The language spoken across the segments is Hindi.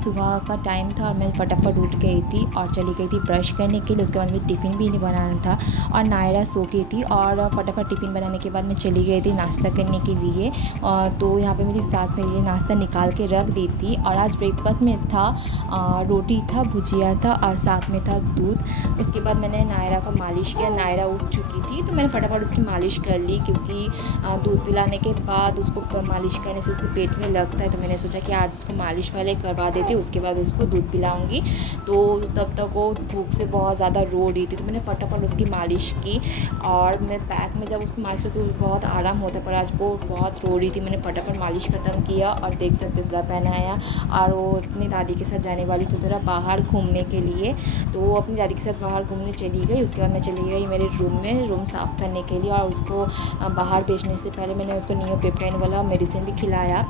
सुबह का टाइम था और मैं फटाफट उठ गई थी और चली गई थी ब्रश करने के लिए। उसके बाद मुझे टिफ़िन भी नहीं बनाना था और नायरा सो गई थी और फटाफट टिफ़िन बनाने के बाद मैं चली गई थी नाश्ता करने के लिए। तो यहाँ पे मेरी सास मेरे लिए नाश्ता निकाल के रख दी थी और आज ब्रेकफ़ास्ट में था रोटी था, भुजिया था और साथ में था दूध। उसके बाद मैंने नायरा का मालिश किया। नायरा उठ चुकी थी तो मैंने फटाफट उसकी मालिश कर ली, क्योंकि दूध पिलाने के बाद उसको मालिश करने से उसके पेट में लगता है। तो मैंने सोचा कि आज उसको मालिश पहले करवा देती, उसके बाद उसको दूध पिलाऊंगी। तो तब तक वो भूख से बहुत ज़्यादा रो रही थी, तो मैंने फटाफट उसकी मालिश की। और मैं बैक में जब उसको मालिश करती हूँ बहुत आराम होता है, पर आज वो बहुत रो रही थी। मैंने फटाफट मालिश ख़त्म किया और देख सकते कपड़ा पहनाया और वो अपनी दादी के साथ जाने वाली थी थोड़ा बाहर घूमने के लिए। तो वो अपनी दादी के साथ बाहर घूमने चली गई। उसके बाद मैं चली गई मेरे रूम में रूम साफ़ करने के लिए, और उसको बाहर भेजने से पहले मैंने उसको नियोपेप्टाइन वाला मेडिसिन भी खिलाया।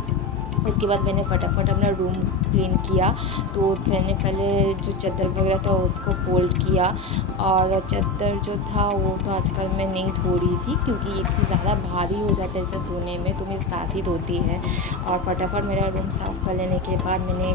उसके बाद मैंने फटाफट अपना रूम क्लीन किया। तो मैंने पहले जो चादर वगैरह था उसको फ़ोल्ड किया, और चादर जो था वो तो आजकल मैं नहीं धो रही थी, क्योंकि इतनी ज़्यादा भारी हो जाता है इसे धोने में, तो मेरी सास ही धोती है। और फटाफट मेरा रूम साफ़ कर लेने के बाद मैंने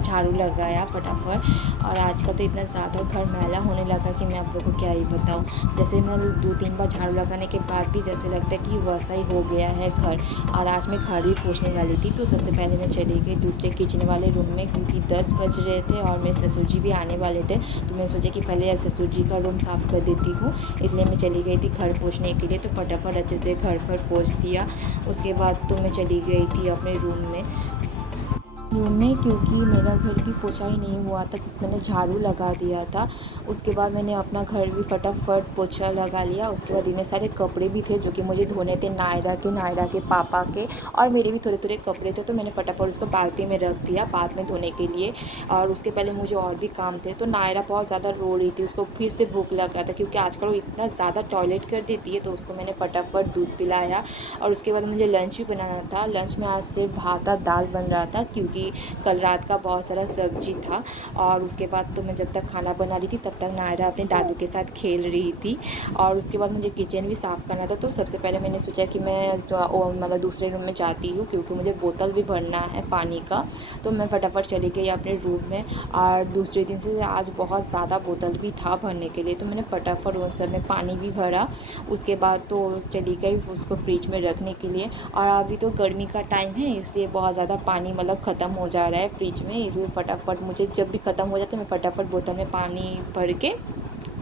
झाड़ू लगाया फटाफट। और आजकल तो इतना ज़्यादा घर मैला होने लगा कि मैं आप लोगों को क्या ही बताऊँ। जैसे मैं 2-3 बार झाड़ू लगाने के बाद भी जैसे लगता है कि वैसा ही हो गया है घर। और आज मैं घर भी पोंछने वाली थी, तो सबसे पहले मैं चली गई दूसरे किचन वाले रूम में, क्योंकि 10 बज रहे थे और मेरे ससुर जी भी आने वाले थे। तो मैंने सोचा कि पहले ससुर जी का रूम साफ़ कर देती हूँ, इसलिए मैं चली गई थी घर पोंछने के लिए। तो फटाफट अच्छे से घर पर पोंछ दिया। उसके बाद तो मैं चली गई थी अपने रूम में, क्योंकि मेरा घर भी पोछा ही नहीं हुआ था, जिस मैंने झाड़ू लगा दिया था। उसके बाद मैंने अपना घर भी फटाफट पोछा लगा लिया। उसके बाद इतने सारे कपड़े भी थे जो कि मुझे धोने थे, नायरा के पापा के, और मेरे भी थोड़े-थोड़े कपड़े थे। तो मैंने फटाफट उसको बाल्टी में रख दिया बाद में धोने के लिए। और उसके पहले मुझे और भी काम थे। तो नायरा बहुत ज़्यादा रो रही थी, उसको फिर से भूख लग रहा था, क्योंकि आजकल वो इतना ज़्यादा टॉयलेट कर देती है। तो उसको मैंने फटाफट दूध पिलाया। और उसके बाद मुझे लंच भी बनाना था। लंच में आज सिर्फ भात और दाल बन रहा था, क्योंकि कल रात का बहुत सारा सब्जी था। और उसके बाद तो मैं जब तक खाना बना रही थी तब तक नायरा अपने दादू के साथ खेल रही थी। और उसके बाद मुझे किचन भी साफ़ करना था। तो सबसे पहले मैंने सोचा कि मैं मतलब दूसरे रूम में जाती हूँ, क्योंकि मुझे बोतल भी भरना है पानी का। तो मैं फटाफट चली गई अपने रूम में। और दूसरे दिन से आज बहुत ज़्यादा बोतल भी था भरने के लिए, तो मैंने फटाफट उन सब में पानी भी भरा। उसके बाद तो चली गई उसको फ्रिज में रखने के लिए। और अभी तो गर्मी का टाइम है, इसलिए बहुत ज़्यादा पानी मतलब ख़त्म हो जा रहा है फ्रिज में, इसलिए फटाफट मुझे जब भी ख़त्म हो जाता है मैं फटाफट बोतल में पानी भर के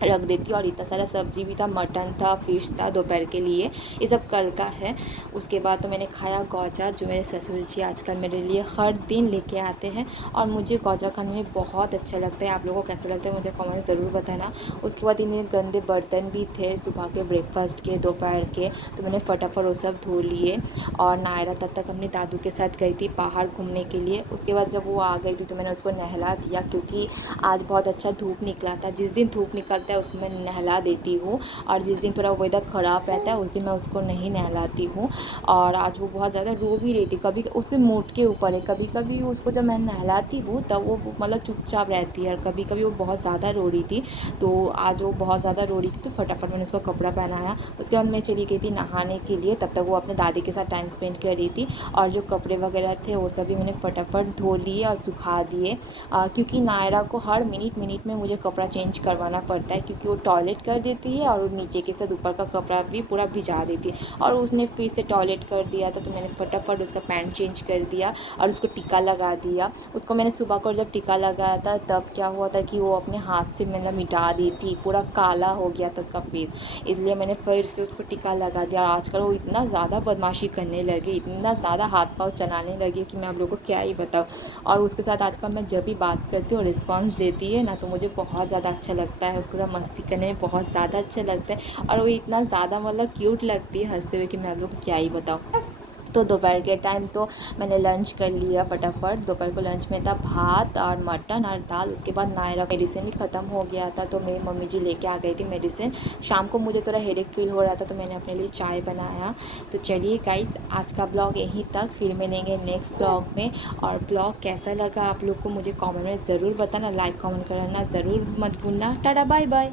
रख देती। और इतना सारा सब्जी भी था, मटन था, फ़िश था दोपहर के लिए, ये सब कल का है। उसके बाद तो मैंने खाया गौजा, जो मेरे ससुर जी आजकल मेरे लिए हर दिन लेके आते हैं, और मुझे गौजा खाने में बहुत अच्छा लगता है। आप लोगों को कैसा लगता है मुझे कमेंट ज़रूर बताना। उसके बाद इन्हें गंदे बर्तन भी थे सुबह के ब्रेकफास्ट के, दोपहर के, तो मैंने फटाफट वो सब धो लिए। और नायरा तब तक अपनी दादू के साथ गई थी बाहर घूमने के लिए। उसके बाद जब वो आ गई थी तो मैंने उसको नहला दिया, क्योंकि आज बहुत अच्छा धूप निकला था। जिस दिन धूप निकलता है उसको मैं नहला देती हूँ, और जिस दिन थोड़ा वेदर ख़राब रहता है उस दिन मैं उसको नहीं नहलाती हूँ। और आज वो बहुत ज़्यादा रो भी रही थी, कभी उसके मूड के ऊपर है। कभी कभी उसको जब मैं नहलाती हूँ तब वो मतलब चुपचाप रहती है, और कभी कभी वो बहुत ज़्यादा रो रही थी। तो आज वो बहुत ज़्यादा रो रही थी, तो फटाफट मैंने उसको कपड़ा पहनाया। उसके बाद मैं चली गई थी नहाने के लिए, तब तक वो अपने दादी के साथ टाइम स्पेंड कर रही थी। और जो कपड़े वगैरह थे वो सभी मैंने फटाफट धो लिए और सुखा दिए, क्योंकि नायरा को हर मिनट में मुझे कपड़ा चेंज करवाना पड़ता है, क्योंकि वो टॉयलेट कर देती है और नीचे के साथ ऊपर का कपड़ा भी पूरा भिजा देती है। और उसने फिर से टॉयलेट कर दिया था, तो मैंने फटाफट उसका पैंट चेंज कर दिया और उसको टीका लगा दिया। उसको मैंने सुबह को जब टीका लगाया था तब क्या हुआ था कि वो अपने हाथ से मतलब मिटा दी थी, पूरा काला हो गया था उसका फेस, इसलिए मैंने फिर से उसको टीका लगा दिया। और आजकल वो इतना ज़्यादा बदमाशी करने लगी, इतना ज़्यादा हाथ पाँव चलाने लगी कि मैं आप लोगों को क्या ही बताऊँ। और उसके साथ आजकल मैं जब भी बात करती हूँ रिस्पॉन्स देती है ना, तो मुझे बहुत ज़्यादा अच्छा लगता है, उसके साथ मस्ती करने में बहुत ज़्यादा अच्छा लगता है। और वो इतना ज़्यादा मतलब क्यूट लगती है हंसते हुए कि मैं आप लोग को क्या ही बताऊँ। तो दोपहर के टाइम तो मैंने लंच कर लिया फटाफट। दोपहर को लंच में था भात और मटन और दाल। उसके बाद नायरा मेडिसिन भी ख़त्म हो गया था, तो मेरी मम्मी जी लेके आ गई थी मेडिसिन। शाम को मुझे थोड़ा हेडेक फील हो रहा था, तो मैंने अपने लिए चाय बनाया। तो चलिए गाइस, आज का ब्लॉग यहीं तक, फिर मिलेंगे नेक्स्ट ब्लॉग में। और ब्लॉग कैसा लगा आप लोग को मुझे कॉमेंट में ज़रूर बताना, लाइक कॉमेंट करना ज़रूर मत भूलना। Tata bye bye.